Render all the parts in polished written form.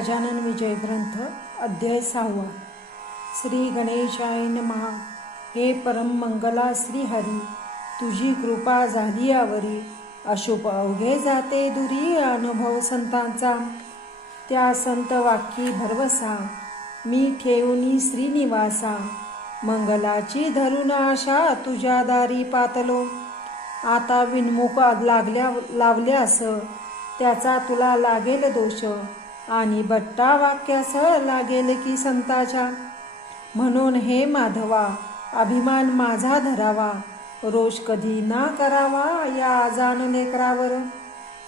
गजानन विजय ग्रंथ अध्याय 6. श्री गणेशाय नमः. हे परम मंगला श्री हरी, तुझी कृपा झाली यावरी. अशुभ अवघे जाते दुरी, अनुभव संतांचा त्या संत वाक्यी भरवसा. मी ठेवूनी श्रीनिवासा, मंगलाची धरून आशा तुझ्या दारी पातलो. आता विनमुख लावल्यास त्याचा तुला लागेल दोष, आणि बट्टा वाक्यास लागेल की संताच्या. म्हणून हे माधवा, अभिमान माझा धरावा, रोष कधी ना करावा या अजान लेकरावर.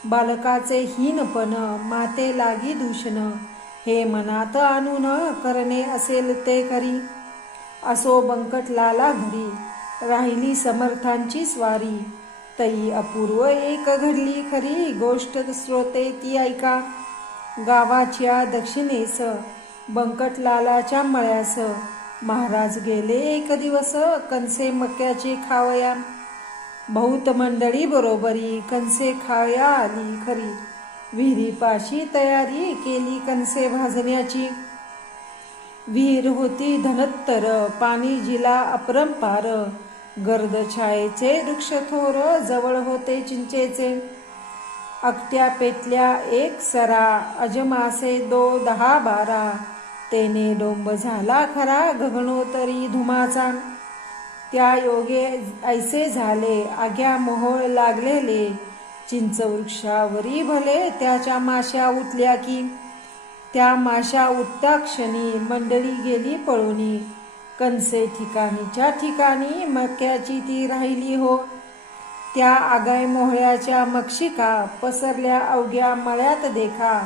बालकाचे हीनपण माते लागी दूषण, हे मनात आणून करणे असेल ते करी. असो बंकटलाला घरी, राहिली समर्थांची स्वारी. तई अपूर्व एक घडली खरी, गोष्ट श्रोते ती ऐका. गावाच्या दक्षिणेस बंकटलालाच्या मळ्यास, महाराज गेले एक दिवस कणसे मक्याची खावया. बहुत मंडळी बरोबरी कणसे खावया आली खरी. विहिरीपाशी तयारी केली कणसे भाजण्याची. विहीर होती धनत्तर, पाणी जिला अपरंपार. गर्द छायेचे वृक्ष थोर, जवळ होते चिंचेचे. अकट्या पेटल्या एक सरा, अजमासे 10-12. तेने डोंब झाला खरा, गगनोत्तरी धुमाचा. त्या योगे ऐसे झाले, आग्या मोहोळ लागलेले. चिंच वृक्षावरी भले त्याच्या माश्या उठल्या की. त्या माश्या उठता क्षणी मंडळी गेली पळूनी. कणसे ठिकाणीच्या ठिकाणी, मक्याची ती राहिली हो. त्या आगाय मोहळ्याच्या मक्षिका, पसरल्या अवघ्या मळ्यात देखा.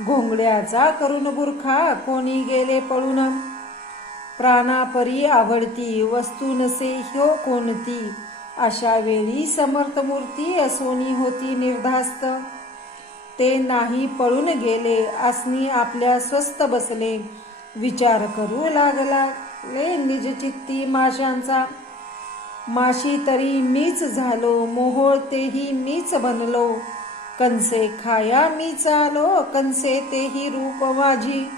घोंगड्याचा करून बुरखा, कोणी गेले पळून. प्राणापरी आवडती वस्तू नसे ह्यो कोणती. अशा वेळी समर्थ मूर्ती असोनी होती निर्धास्त. ते नाही पळून गेले, असनी आपल्या स्वस्थ बसले. विचार करू लागले निजचित्ती माशांचा. माशी तरी मीच झालो, मोहोळ तेही मीच बनलो. कणसे खाया मीच आलो, कणसे तेही रूप माझी.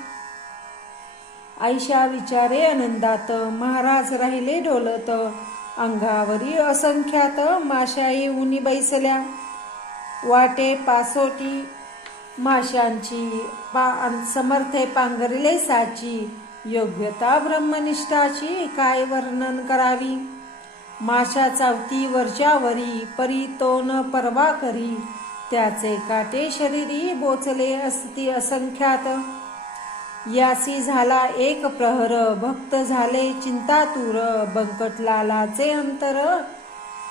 ऐशा विचारे आनंदात, महाराज राहिले डोलत. अंगावरी असंख्यात माश्या येऊनी बैसल्या. वाटे पासोटी माशांची, समर्थे पांघरले साची. योग्यता ब्रह्मनिष्ठाची, काय वर्णन करावी. माशा चावती वरच्यावरी, परी तो न परवा करी. त्याचे काटे शरीरी, बोचले असती असंख्यात. यासी झाला एक प्रहर, भक्त झाले चिंतातूर. बंकटलालाचे अंतर,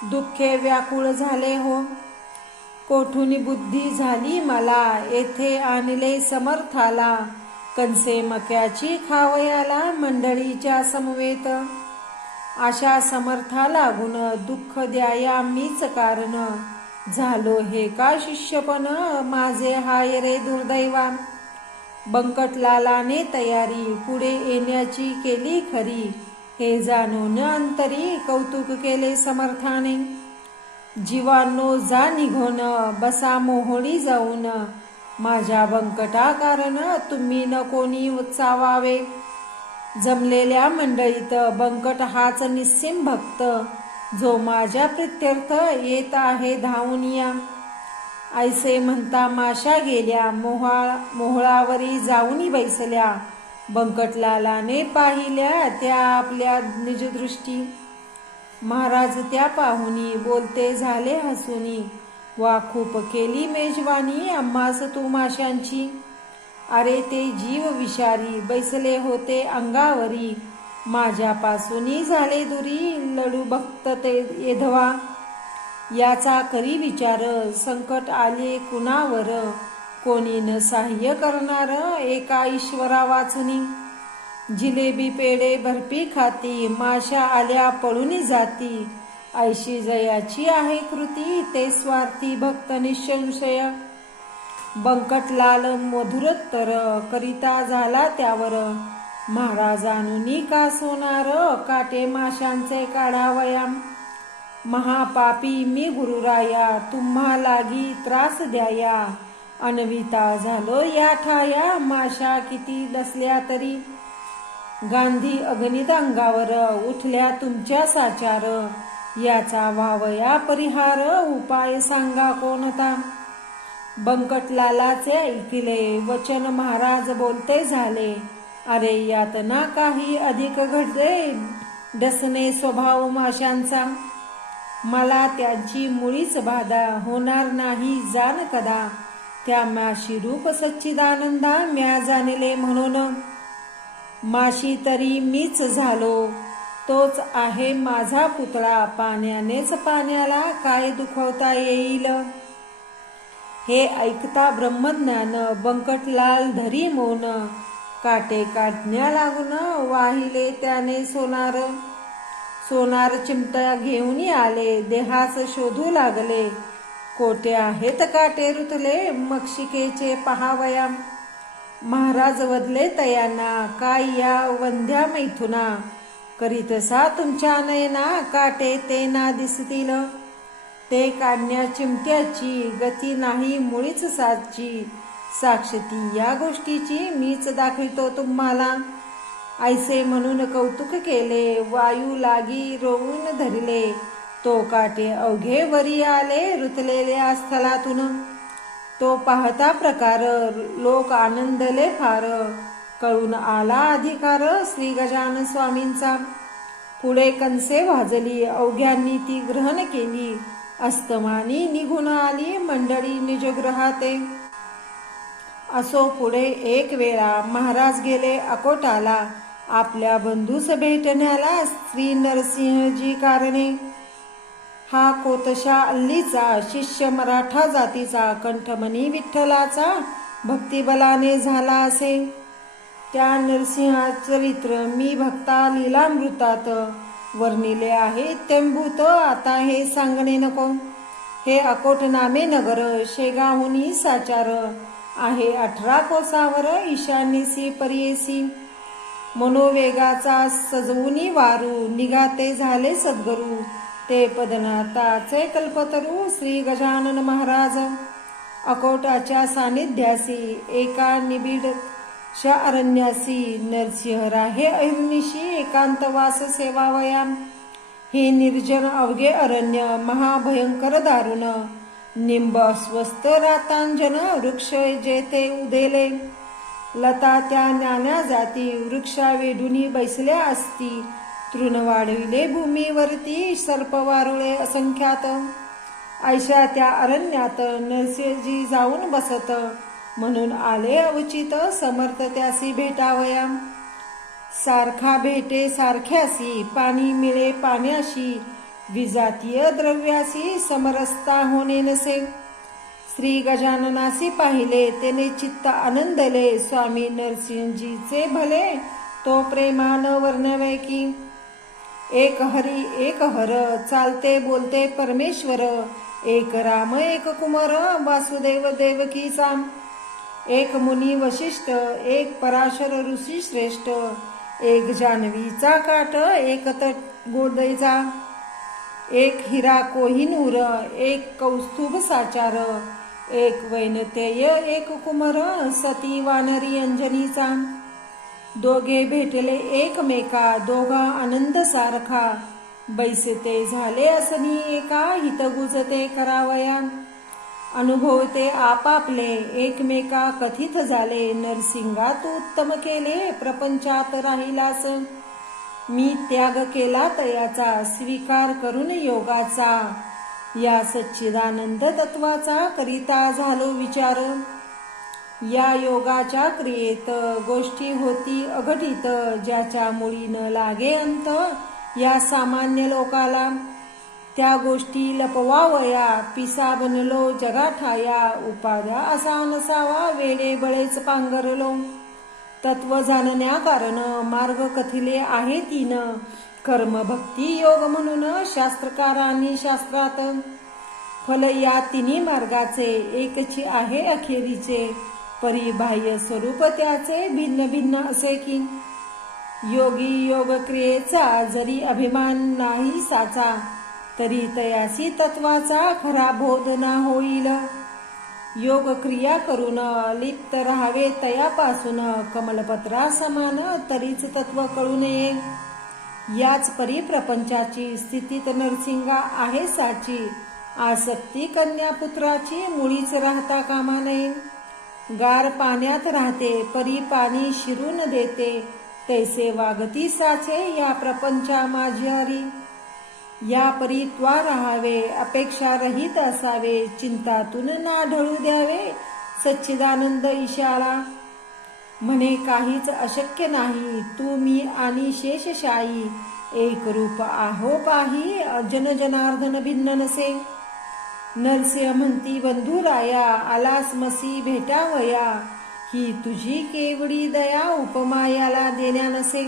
दुःखे व्याकुळ झाले हो. कोठून बुद्धी झाली मला, येथे आणले समर्थाला. कणसे मक्याची खावयाला, मंडळीच्या समवेत. अशा समर्थाला गुण, दुःख द्याया मीच कारण. झालो हे का शिष्यपण, माझे हाय रे दुर्दैवा. बंकटलालाने तयारी, पुढे येण्याची केली खरी. हे जाणून अंतरी, कौतुक केले समर्थाने. जीवांनो जा निघून, बसा मोहोळी जाऊन. माझ्या बंकटा कारण, तुम्ही न कोणी चावावे. जमलेल्या मंडळीत बंकट हाच निस्सीम भक्त. जो माझ्या प्रित्यर्थ येत आहे धावून या. ऐसे म्हणता माशा गेल्या, मोहोळावरी जाऊनी बैसल्या. बंकटलालाने पाहिल्या त्या आपल्या निजदृष्टी. महाराज त्या पाहुनी, बोलते झाले हसूनी. वाखूप केली मेजवानी, आम्हास तू माशांची. अरे ते जीव विषारी, बैसले होते अंगावरी. माझ्यापासूनी झाले दुरी, लढू भक्त ते येधवा. याचा करी विचार, संकट आले कुणावर. कोणी न सहाय्य करणार, एका ईश्वरा वाचुनी. जिलेबी पेढे बर्फी खाती, माशा आल्या पळून जाती. ऐशी जयाची आहे कृती, ते स्वार्थी भक्त निसंशय. बंकटलाल मधुरोत्तर करिता झाला त्यावर. महाराजानुनी का सोनार, काटे माशांचे काढावया. महापापी मी गुरुराया, तुम्हा लागी त्रास द्याया. अनविता झालो या ठाया माशा किती दसल्या तरी. गांधी अगणित अंगावर उठल्या तुमच्या साचार. याचा व्हावया परिहार उपाय सांगा कोणता. बंकटलालाचे ऐकले वचन महाराज बोलते झाले. अरे यात ना काही अधिक घडले डसणे स्वभाव माशांचा. मला त्यांची मुळीच बाधा होणार नाही जाण कदा. त्या माशी रूप सच्चिदानंदा म्या जाणले म्हणून. माशी तरी मीच झालो तोच आहे माझा पुतळा. पाण्यानेच पाण्याला काय दुखवता येईल. हे ऐकता ब्रह्मज्ञान बंकटलाल धरी मौन. काटे काढण्या लागून वाहिले त्याने सोनार. सोनार चिमटा घेऊन आले देहास शोधू लागले. कोठे आहेत काटे रुतले मक्षिकेचे पहावया. महाराज वदले तयांना काय या वंध्या मैथुना. करीतसा तुमच्या नयना काटे ते ना दिसतील. ते काढण्या चिमट्याची गती नाही मुळीच साची. साक्षती या गोष्टीची मीच दाखवितो तुम्हाला. ऐसे म्हणून कौतुक केले वायू लागी रोवून धरले. तो काटे अवघे वरी आले रुतलेल्या स्थलातून. तो पाहता प्रकार लोक आनंदले फार. कळून आला अधिकार श्री गजानन स्वामींचा. पुढे कंसे वाजली अवघ्यांनी ती ग्रहण केली. अस्तमानी निघून आली मंडळी निजगृहाते. असो पुढे एक वेळा महाराज गेले अकोटाला. आपल्या बंधूस भेटण्याला श्री नरसिंहजी कारणे. हा कोतशा अल्लीचा शिष्य मराठा जातीचा कंठमणी विठ्ठलाचा भक्तिबलाने झाला असे. त्या नरसिंहाचरित्र मी भक्ता लीलामृतात वर्णिले आहे तेंभूत आता हे सांगणे नको. हे अकोट नामे नगर शेगाहुनी साचार आहे 18 कोसावर ईशान्येसी परियेसी. मनोवेगाचा सजवुनी वारू निघाते झाले सद्गुरू. ते पदनाथाचे कल्पतरू श्री गजानन महाराज. अकोटाच्या सानिध्यासी एका निबिड अरण्यासी नरसिंह राहे अहिर्निशी एकांतवास सेवावया. हे निर्जन अवघे अरण्य महाभयंकर दारुण. निंब अस्वस्थ रातांजन वृक्ष जेथे उदेले. लता त्या नाना जाती वृक्षा वेढुनी बैसल्या असती. तृण वाढविले भूमीवरती सर्प वारुळे असंख्यात. ऐशा त्या अरण्यात नरसिंहजी जाऊन बसत. म्हणून आले अवचित समर्थ त्यासी भेटावया. सारखा भेटे सारख्यासी पाणी मिळे पाण्याशी. विजातीय द्रव्यासी समरसता होणे नसे. श्री गजाननासी पाहिले तेने चित्त आनंदले. स्वामी नरसिंहजीचे भले तो प्रेमान वर्णवे की. एक हरी एक हर चालते बोलते परमेश्वर. एक राम एक कुमार वासुदेव देवकीचा. एक मुनी वशिष्ठ एक पराशर ऋषी श्रेष्ठ. एक जान्हवीचा काठ एक तट गोदैचा. एक हिरा कोहिनूर एक कौस्तुभ साचार. एक वैनतेय एक कुमार सती वानरी अंजनीचा. दोघे भेटले एकमेका दोघा आनंद सारखा. बैसते झाले असनी एका हितगुजते करावया. अनुभवते आपापले एकमेका कथित झाले. नरसिंगा तू उत्तम केले प्रपंचात राहिलास. मी त्याग केला तयाचा स्वीकार करून योगाचा. या सच्चिदानंद तत्वाचा करिता झालो विचार. या योगाच्या क्रियेत गोष्टी होती अघटित. ज्याच्या मुळी न लागे अंत या सामान्य लोकाला. त्या गोष्टी लपवावया पिसा बनलो जगाठाया. उपाध्या असा नसावा वेडे बळेच पांघरलो. तत्व जाणण्या कारण मार्ग कथिले आहे तीन. कर्म भक्ती योग म्हणून शास्त्रकारांनी शास्त्रात. फल या तिन्ही मार्गाचे एकची आहे अखेरीचे. परिबाह्य स्वरूप त्याचे भिन्न भिन्न असे की. योगी योग क्रियेचा जरी अभिमान नाही साचा. तरी तयासी तत्वाचा खरा बोध ना होईल. योग क्रिया करून लिप्त राहावे तयापासून कमलपत्रा समान तरीच तत्व कळू नये. याच परिप्रपंचाची स्थितीत नरसिंगा आहे साची. आसक्ती कन्यापुत्राची मुळीच राहता कामा नये. गार पाण्यात राहते परी पाणी शिरून देते, तैसे वागती साचे या प्रपंचा माझ्यारी. या परी त्वा राहावे अपेक्षा रहित असावे, चिंतातून ना ढळू द्यावे सच्चिदानंद ईशाला. म्हणे काहीच अशक्य नाही, तू मी आणि शेषशायी एक रूप आहो पाही, जनजनार्दन भिन्न नसे. नरसिंह म्हणती बंधुराया, आलास मसी भेटावया, ही तुझी केवडी दया उपमा याला देण्या नसे.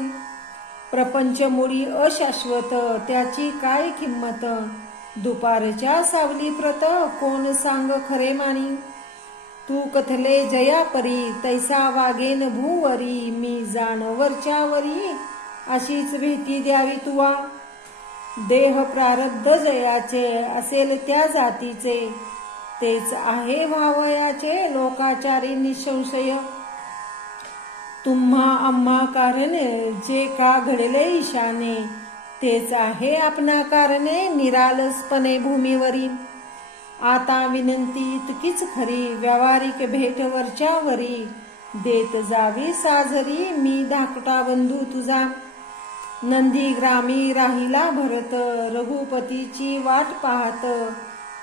प्रपंच मुळी अशाश्वत त्याची काय किंमत, दुपारच्या सावली प्रत कोण सांग खरे मानी. तू कथले जया परी तैसा वागेन भूवरी, मी जाण वरच्या वरी अशीच भेटी द्यावी तुवा. देह प्रारब्ध जयाचे असेल त्या जातीचे, तेच आहे व्हावयाचे लोकाचारी निसंशय. तुम्हा आम्हा कारण जे का घडले ईशाने, तेच आहे आपणा कारणे निरालसपणे भूमीवरी. आता विनंती इतकीच खरी, व्यावहारिक भेट वरच्यावरी देत जावी साजरी, मी धाकटा बंधू तुझा. नंदी ग्रामी राहिला भरत, रघुपतीची वाट पाहत,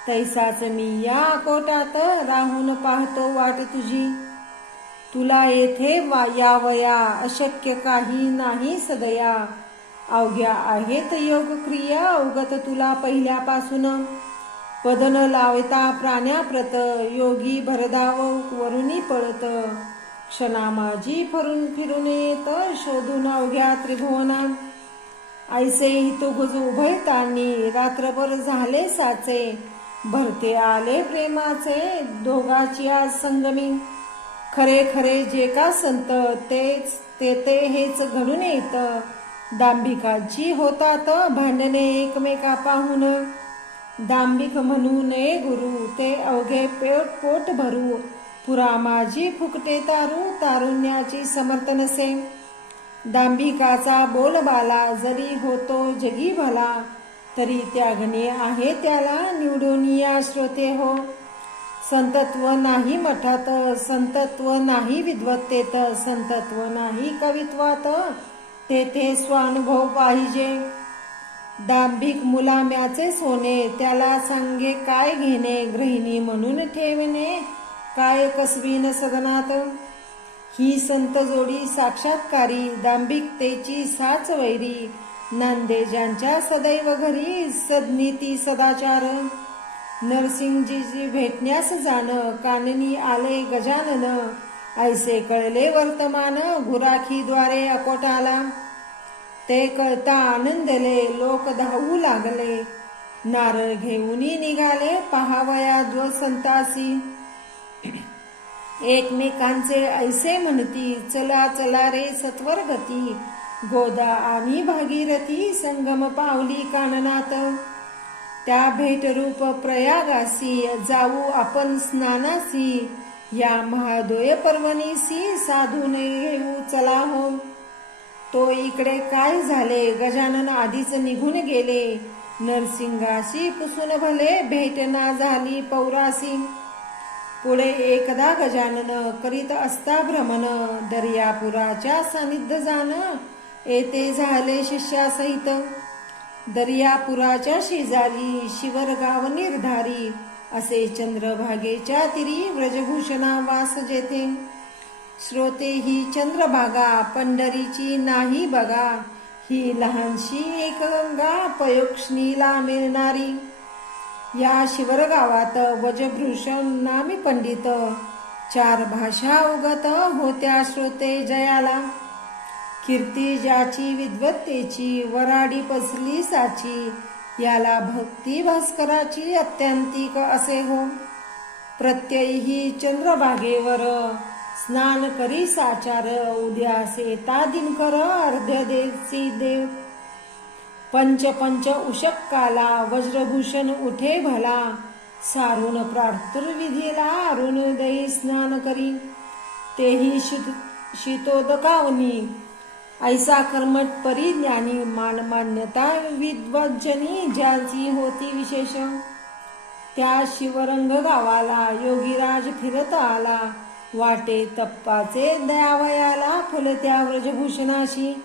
तैसाच मी या अकोटात राहून पाहतो वाट तुझी. तुला येथे यावया अशक्य काही नाही सदया, अवघ्या आहेत योग क्रिया अवगत तुला पहिल्यापासून. पद न लावता प्राण्याप्रत, योगी भरधाव वरुणी पळत, क्षणा माझी फिरून येत शोधून अवघ्या त्रिभुवना. ऐसे हितोगुज उभयतांनी रात्रभर झाले साचे, भरते आले प्रेमाचे दोघाची आज संगमी. खरे खरे जे का संत तेच ते हेच घडून येत, दांभिकाची होतात भांडणे एकमेका पाहून. दांभिक म्हणू नये गुरु ते अवघे पोट भरू, पुरा माझी फुकटे तारू तारुण्याची समर्थ नसे. दांभिकाचा बोलबाला जरी होतो जगी भला, तरी त्यागणे आहे त्याला निवडून या श्रोते हो. संतत्व नाही मठात, संतत्व नाही विद्वत्तेत, संतत्व नाही कवित्वात, तेथे स्वानुभव पाहिजे. दांभिक मुलाम्याचे सोने त्याला सांगे काय घेणे, गृहिणी म्हणून ठेवणे काय कसबीन सदनात. ही संत जोडी साक्षात्कारी, दांभिकतेची साच वैरी, नांदे ज्यांच्या सदैव घरी सद्नीती सदाचार. नरसिंगजी भेटण्यास जाण, काननी आले गजानन, ऐसे कळले वर्तमान गुराखीद्वारे अकोटाला. ते कळता आनंदले लोक धावू लागले, नारळ घेऊनी निघाले पहावया संतासी. एकमेकांचे ऐसे म्हणती, चला चला रे सत्वर गती, गोदा आणि भागीरथी संगम पावली काननात. त्या भेटरूप प्रयागासी जाऊ आपण स्नानासी, या महादोय पर्वणीसी साधून घेऊ चला हो. तो इकडे काय झाले, गजानन आधीच निघून गेले, नरसिंगाशी पुसून भले भेट ना झाली पौरासी. पुढे एकदा गजानन करीत असता भ्रमण, दर्यापुराच्या सानिध्य जाण, येथे झाले शिष्यासहित. दर्यापुराच्या शेजारी शिवरगाव निर्धारी, असे चंद्रभागेच्या तिरी व्रजभूषणा वास जेथे. श्रोते ही चंद्रभागा पंढरीची नाही बघा, ही लहानशी एक गंगा पयोक्षणीला मिळणारी. या शिवरगावात व्रजभूषण नामी पंडित, 4 भाषा अवगत होत्या श्रोते जयाला. कीर्ती ज्याची विद्वत्तेची वराडी पसली साची, याला भक्ती भास्कराची अत्यंतिक असे हो. प्रत्ययी चंद्रभागेवर स्नान करी साचार, उद्यासे ता दिनकर अर्ध्य देसी देव. पंच उशक्काला वज्रभूषण उठे भला, सारून प्रातर्विधीला अरुणोदयी स्नान करी, तेही शीतोदकावनी. ऐसा कर्मठ परिज्ञानी मान्यता विद्वज्जनी ज्याची होती विशेष. त्या शिवरंग गावाला योगीराज फिरत आला, वाटे तप्पाचे दयावयाला फुलत्या व्रजभूषणाशी.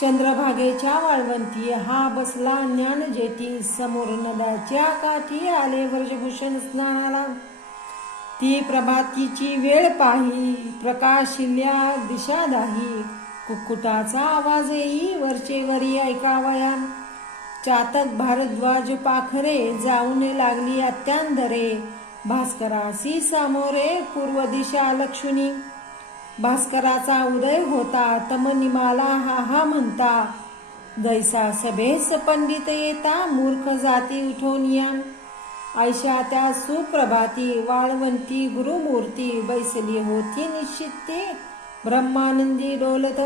चंद्रभागेच्या वाळवंती हा बसला ज्ञान जेठी, समोर नद्याच्या काठी आले व्रजभूषण स्नानाला. ती प्रभातीची वेळ पाही, प्रकाशिल्या दिशा दाही. कुक्कुटाचा आवाज येई वरचे वरी ऐकावया. चातक भारद्वाज पाखरे जाऊन लागली अत्यांदरे. भास्करासी सामोरे पूर्व दिशा लक्षुनी. भास्कराचा उदय होता तमनिमाला हा हा म्हणता. जैसा सभेस पंडित येता मूर्ख जाती उठोनिया. ऐशा त्या सुप्रभाती वाळवंती गुरुमूर्ती. बैसली होती निश्चिते ब्रह्मानंदी डोलत.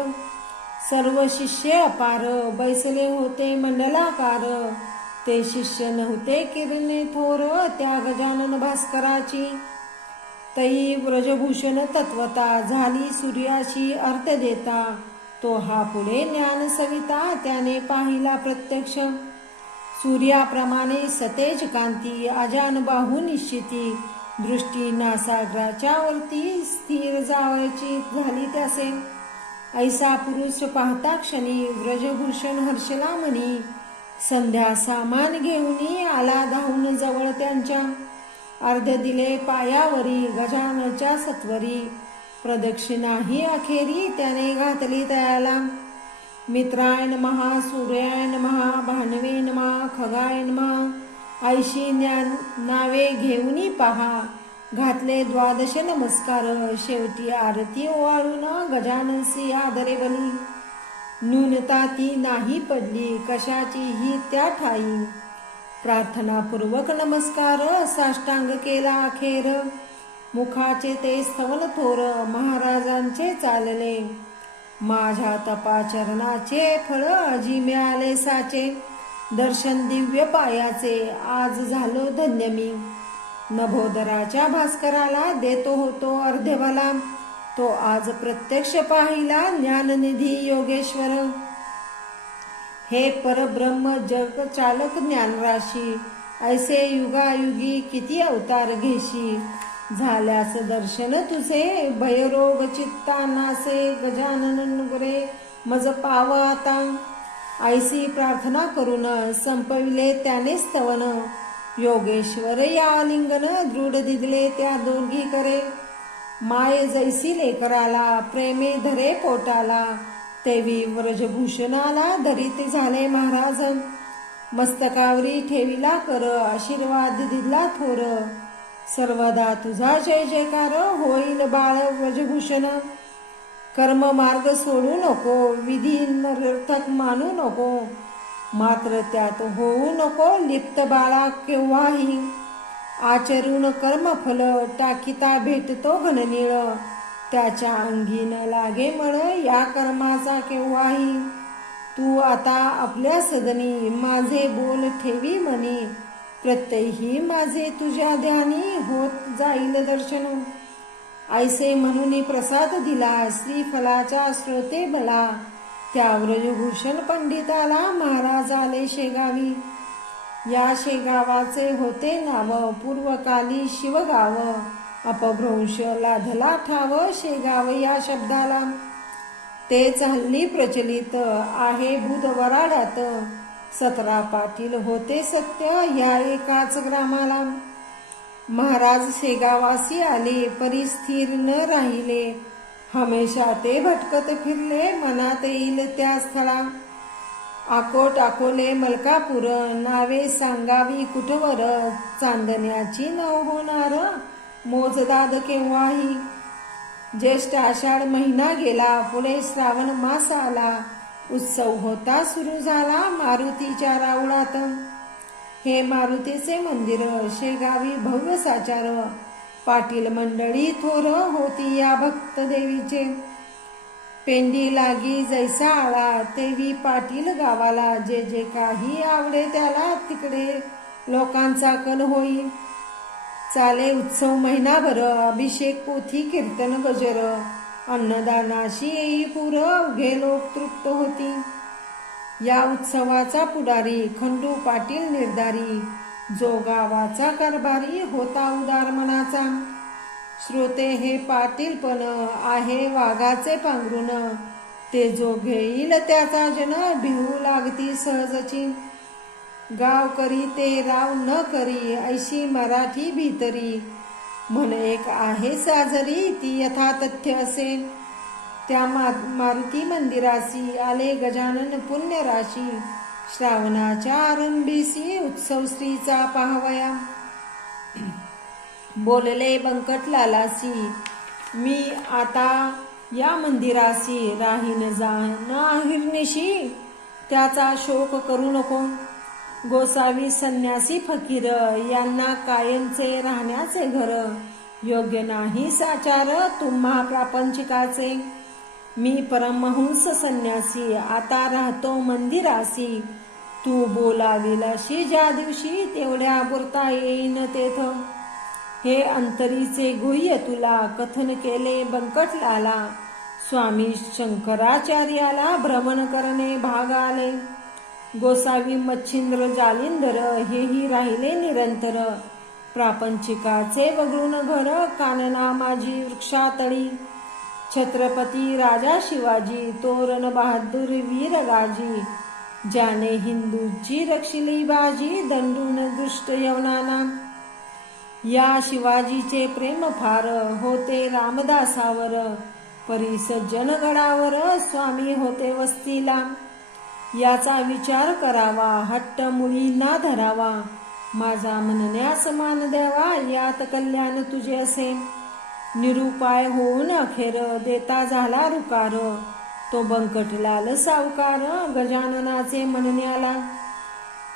सर्व शिष्य अपार बैसले होते मंडलाकार. ते शिष्य नव्हते किरणे थोर त्या गजानन भास्कराची. तई व्रजभूषण तत्वता झाली सूर्याशी अर्थ देता. तो हा पुढे ज्ञान सविता त्याने पाहिला प्रत्यक्ष. सूर्याप्रमाणे सतेज कांती अजानबाहू निश्चिती. दृष्टी नासाग्राच्या वरती स्थिर जावयाची झाली त्यासे. ऐसा पुरुष पाहता क्षणी व्रजभूषण हर्षला म्हणी. संध्या सामान घेऊनी आला धावून जवळ त्यांच्या. अर्ध्य दिले पायावरी गजानच्या सत्वरी. प्रदक्षिणाही अखेरी त्याने घातली तयाला. मित्राय नमः, सूर्याय नमः, भानवे नमः, खगाय नमः. ऐशी नावे घेऊनी पहा. घातले द्वादश नमस्कार. शेवटी आरती ओवाळून गजाननसी आदरे बली. न्यूनता ती नाही पडली कशाची ही त्या ठाई. प्रार्थनापूर्वक नमस्कार साष्टांग केला अखेर. मुखाचे ते स्तवन थोर महाराजांचे चालले. माझ्या तपाचरणाचे फळ अजी मिळाले साचे. दर्शन दिव्य पायाचे आज झालो धन्य मी. नभोदराच्या भास्कराला देतो होतो अर्ध्यभला. तो आज प्रत्यक्ष पाहिला ज्ञाननिधी योगेश्वर. हे परब्रह्म जग चालक ज्ञानराशी. ऐसे युगायुगी किती अवतार घेशी. झाल्यास दर्शन तुझे भयरोग चित्ता नासे. गजानन गुरे मज पाव आता. ऐसी प्रार्थना करून संपविले त्याने स्तवन. योगेश्वर या आलिंगन दृढ दिदले त्या दोघी करे. माय जैसी लेकराला प्रेमे धरे पोटाला. तेवी व्रजभूषणाला धरित झाले महाराज. मस्तकावरी ठेविला कर आशीर्वाद दिला थोर. सर्वदा तुझा जय जयकार होईल बाळ व्रजभूषण. कर्म मार्ग सोडू नको विधी नर्थक मानू नको. मात्र त्यात होऊ नको लिप्त बाळा केव्हाही. आचरून कर्मफल टाकिता भेटतो घननीळ. त्याच्या अंगी न लागे मळ या कर्माचा केव्हाही. तू आता आपल्या सदनी माझे बोल ठेवी मनी. प्रत्यही माझे तुझ्या ध्यानी होत जाईल दर्शन. ऐसे म्हणून प्रसाद दिला श्रीफलाच्या श्रोते बला. त्या व्रजभूषण पंडिताला महाराज आले शेगावी. या शेगावाचे होते नाव पूर्वकाली शिवगाव. अपभ्रंश लाधला ठाव शेगाव या शब्दाला. तेच हल्ली प्रचलित आहे बुधवराडात. 17 पाटील होते सत्य ह्या एकाच ग्रामाला. महाराज शेगावासी आले परी स्थिर न राहिले. हमेशा ते भटकत फिरले मनात येईल त्या स्थळा. आकोट अकोले मलकापूर नावे सांगावी कुठवर. चांदण्याची न होणार मोजदाद केव्हाही. ज्येष्ठ आषाढ महिना गेला पुढे श्रावण मास आला. उत्सव होता सुरू झाला मारुतीच्या राऊळात. हे मारुतीचे मंदिर शेगावी भव्य साचार. पाटील मंडळी थोर होती या भक्त देवीचे. पेंडी लागी जैसा आला तेवी पाटील गावाला. जे जे काही आवडे त्याला तिकडे लोकांचा कल होई. चाले उत्सव महिनाभर, अभिषेक पोथी कीर्तन गजर, अन्नदानाशी येई पुर, उघे लोक तृप्त होती. या उत्सवाचा पुढारी खंडू पाटील निर्धारी, जो गावाचा कारभारी होता उदार मनाचा. श्रोते हे पाटील पण आहे वाघाचे पांघरून, ते जो घेईल त्याचा जन, भिवू लागती सहजची. गाव करी ते राव न करी, ऐशी मराठी भीतरी, म्हण एक आहे साजरी, ती यथातथ्य असे. त्या मारुती मंदिरासी आले गजानन पुण्यराशी, श्रावणाच्या आरंभीसी उत्सव श्रीचा पाहावया. बोलले बंकटलालासी, मी आता या मंदिरासी, राहीन जाण अहिर्निशी, त्याचा शोक करू नको. गोसावी संन्यासी फकीर, यांना कायमचे राहण्याचे घर, योग्य नाही साचार तुम्हा प्रापंचिकाचे. मी परमहंस संन्यासी, आता राहतो मंदिरासी, तू बोलाविलाशी ज्या दिवशी, तेवढ्या पुरता येईन तेथ. हे अंतरीचे गुह्य तुला कथन केले बंकटलाला, स्वामी शंकराचार्याला भ्रमण करणे भाग आले. गोसावी मच्छिंद्र जालिंदर, हेही राहिले निरंतर, प्रापंचिकाचे वगळून घर, कानना माझी वृक्षातळी. छत्रपती राजा शिवाजी, तोरण बहादूर वीर गाजी, ज्याने हिंदूची रक्षिली बाजी, दंडून दुष्ट यवनाना. या शिवाजीचे प्रेम फार होते रामदासावर, परी सज्जन गडावर, स्वामी होते वस्तीला. याचा विचार करावा, हट्ट मुळींना धरावा, माझा म्हणण्यास मान द्यावा, यात कल्याण तुझे असे. निरुपाय होऊन अखेर देता झाला रुकार, तो बंकटलाल सावकार, गजाननाचे म्हणण्याला.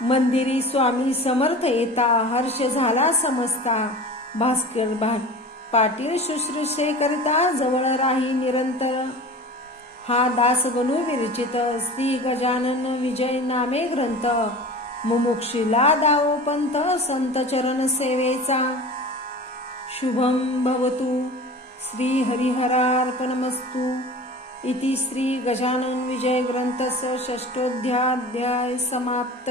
मंदिरी स्वामी समर्थ येता, हर्ष झाला समजता, भास्कर पाटील शुश्रूषे करता, जवळ राही निरंतर. हा दासगणू विरचित श्री गजानन विजय नामे ग्रंथ, मुमुक्षीला दावो पंथ, संत चरण सेवेचा. शुभम भवतु. श्री हरिहरार्पणमस्तु. इति श्री गजानन विजय ग्रंथस्य षष्ठोऽध्याय समाप्त.